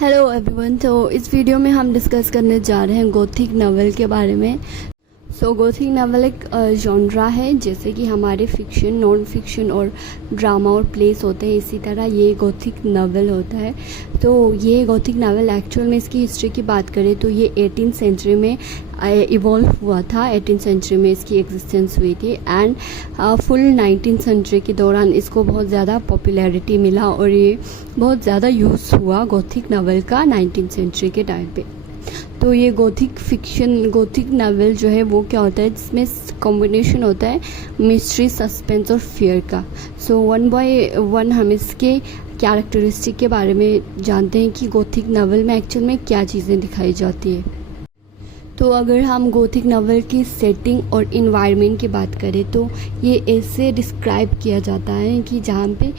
Hello everyone. तो इस video में हम डिस्कस करने जा रहे हैं गोथिक नावल के बारे में। गोथिक नावल एक जॉनरा है, जैसे कि हमारे फिक्शन, नॉन फिक्शन और ड्रामा और प्लेस होते हैं, इसी तरह ये गोथिक नावल होता है। तो ये गोथिक नावल एक्चुअल में इसकी हिस्ट्री की बात करें तो ये 18th सेंचुरी में इवॉल्व हुआ था। 18th सेंचुरी में इसकी एग्जिस्टेंस हुई थी एंड फुल 19th सेंचुरी के दौरान इसको बहुत ज़्यादा पॉपुलैरिटी मिला और ये बहुत ज़्यादा यूज़ हुआ गोथिक नावल का 19th सेंचुरी के टाइम पे। तो ये गोथिक फिक्शन, गोथिक नावल जो है वो क्या होता है, जिसमें कॉम्बिनेशन होता है मिस्ट्री, सस्पेंस और फियर का। सो वन बाय वन हम इसके कैरेक्टरिस्टिक के बारे में जानते हैं कि गोथिक नावल में एक्चुअल में क्या चीज़ें दिखाई जाती है। तो अगर हम गोथिक नावल की सेटिंग और इन्वायरमेंट की बात करें तो ये ऐसे डिस्क्राइब किया जाता है कि जहाँ पे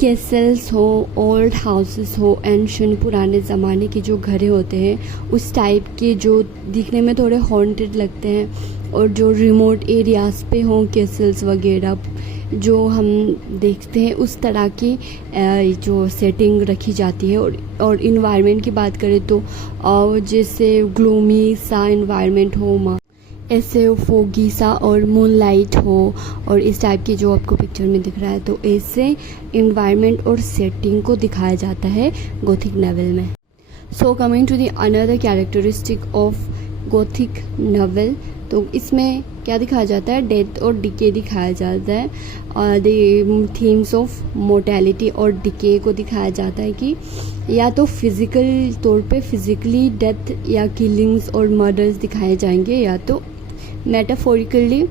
कैसल्स हो, ओल्ड हाउसेस हो, एंशिएंट पुराने ज़माने के जो घरे होते हैं उस टाइप के, जो दिखने में थोड़े हॉन्टेड लगते हैं, और जो रिमोट एरियाज़ पे हों कैसल्स वगैरह जो हम देखते हैं, उस तरह की जो सेटिंग रखी जाती है। और इन्वायरमेंट की बात करें तो जैसे ग्लूमी सा इन्वायरमेंट हो, ऐसे फोगी सा और मूनलाइट हो, और इस टाइप की जो आपको पिक्चर में दिख रहा है, तो ऐसे इन्वायरमेंट और सेटिंग को दिखाया जाता है गोथिक नावल में। So coming to the another characteristic of Gothic novel, तो इसमें क्या दिखाया जाता है, डेथ और डिके दिखाया जाता है। और द थीम्स ऑफ मोर्टेलिटी और डिके को दिखाया जाता है कि या तो फिज़िकल तौर पे फिज़िकली डेथ या किलिंग्स और मर्डर्स दिखाए जाएंगे, या तो मेटाफोरिकली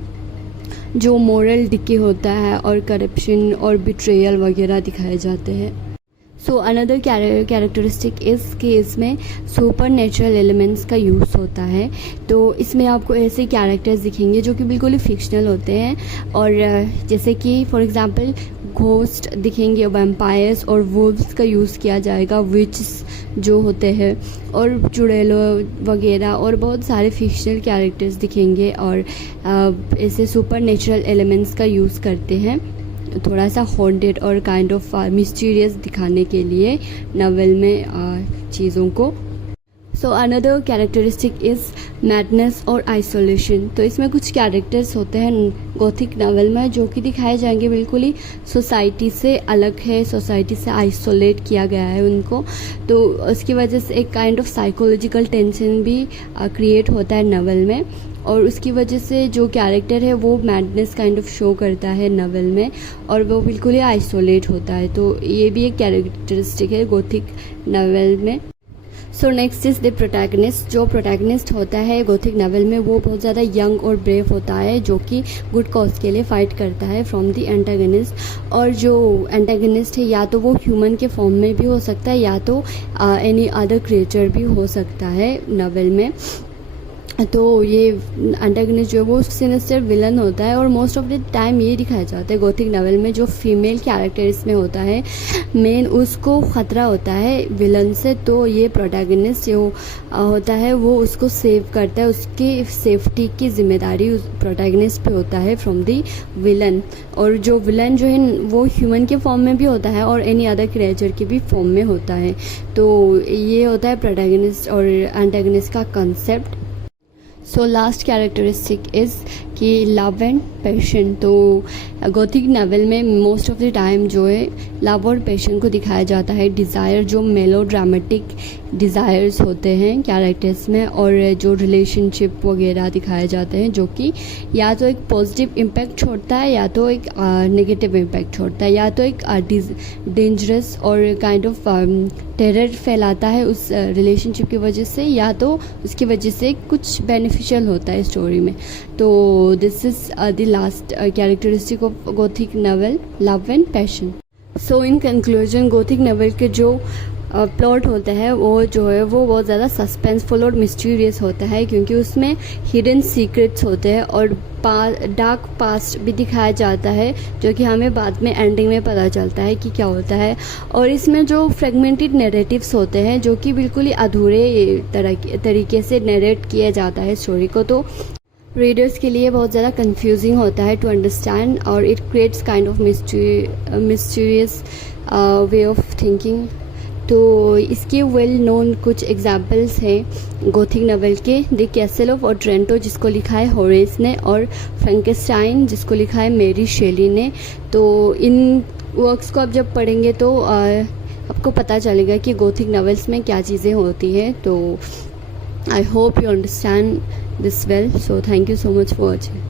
जो मोरल डिके होता है और करप्शन और बिट्रेयल वगैरह दिखाए जाते हैं। सो अनदर कैरेक्टरिस्टिक इस केस में सुपर नेचुरल एलिमेंट्स का यूज़ होता है। तो इसमें आपको ऐसे कैरेक्टर्स दिखेंगे जो कि बिल्कुल ही फिक्शनल होते हैं, और जैसे कि फॉर एग्जांपल घोस्ट दिखेंगे, वैम्पायर्स और वुल्व्स का यूज़ किया जाएगा, विचेस जो होते हैं, और चुड़ैलों वगैरह, और बहुत सारे फिक्शनल कैरेक्टर्स दिखेंगे। और ऐसे सुपर नेचुरल एलिमेंट्स का यूज़ करते हैं थोड़ा सा हॉन्टेड और काइंड ऑफ मिस्टीरियस दिखाने के लिए नावल में चीज़ों को। So another characteristic is madness और आइसोलेशन। तो इसमें कुछ कैरेक्टर्स होते हैं गोथिक नावल में जो कि दिखाए जाएंगे बिल्कुल ही सोसाइटी से अलग है, सोसाइटी से आइसोलेट किया गया है उनको। तो उसकी वजह से एक काइंड ऑफ साइकोलॉजिकल टेंशन भी क्रिएट होता है नावल में, और उसकी वजह से जो कैरेक्टर है वो मैडनेस काइंड ऑफ शो करता है नावल में, और वो बिल्कुल ही आइसोलेट होता है। तो ये भी एक कैरेक्टरिस्टिक है गोथिक नावल में। So next is the protagonist. जो प्रोटैगनिस्ट होता है गोथिक नावल में वो बहुत ज़्यादा यंग और ब्रेव होता है, जो कि गुड कॉज के लिए फ़ाइट करता है फ्रॉम द एंटागनिस्ट। और जो एंटागनिस्ट है या तो वो ह्यूमन के फॉर्म में भी हो सकता है, या तो एनी अदर क्रिएचर भी हो सकता है नावल में। तो ये एंटागनिस्ट जो है वो सिनिस्टर विलन होता है, और मोस्ट ऑफ द टाइम ये दिखाया जाता है गोथिक नावल में जो फीमेल कैरेक्टर इसमें होता है मेन, उसको ख़तरा होता है विलन से। तो ये प्रोटैगनिस्ट जो होता है वो उसको सेव करता है, उसकी सेफ्टी की जिम्मेदारी उस प्रोटैगनिस्ट पे होता है फ्रॉम द विलन। और जो विलन जो है वो ह्यूमन के फॉर्म में भी होता है और एनी अदर क्रिएचर के भी फॉर्म में होता है। तो ये होता है प्रोटैगनिस्ट और एंटागनिस्ट का concept. So last characteristic is कि लव एंड पैशन। तो गोथिक नावल में मोस्ट ऑफ द टाइम जो है लव और पैशन को दिखाया जाता है, डिज़ायर, जो मेलो ड्रामेटिक डिज़ायर्स होते हैं कैरेक्टर्स में, और जो रिलेशनशिप वगैरह दिखाए जाते हैं जो कि या तो एक पॉजिटिव इम्पैक्ट छोड़ता है, या तो एक नेगेटिव इम्पैक्ट छोड़ता है, या तो एक डेंजरस और काइंड ऑफ टेरर फैलाता है उस रिलेशनशिप की वजह से, या तो उसकी वजह से कुछ बेनिफिशियल होता है स्टोरी में। तो this is the last characteristic of Gothic novel, love and passion. So in conclusion Gothic novel के जो प्लॉट होता है वो जो है वो बहुत ज़्यादा सस्पेंसफुल और मिस्टीरियस होता है, क्योंकि उसमें हिडन सीक्रेट्स होते हैं और डार्क पास्ट भी दिखाया जाता है, जो कि हमें बाद में एंडिंग में पता चलता है कि क्या होता है। और इसमें जो फ्रेगमेंटेड नैरेटिव्स होते हैं जो कि बिल्कुल ही अधूरे तरीके से नरेट किया जाता है स्टोरी को, तो रीडर्स के लिए बहुत ज़्यादा कंफ्यूजिंग होता है टू अंडरस्टैंड, और it creates kind of mysterious way of thinking तो इसके वेल नोन कुछ एग्जाम्पल्स हैं गोथिक नॉवेल के, द कैसल ऑफ ओट्रेंटो जिसको लिखा है होरेस ने, और फ्रैंकेनस्टाइन जिसको लिखा है मेरी शेली ने। तो इन वर्क्स को आप जब पढ़ेंगे तो आपको पता चलेगा कि गोथिक नॉवेल्स में क्या चीज़ें होती हैं। तो I hope you understand this well, so thank you so much for watching.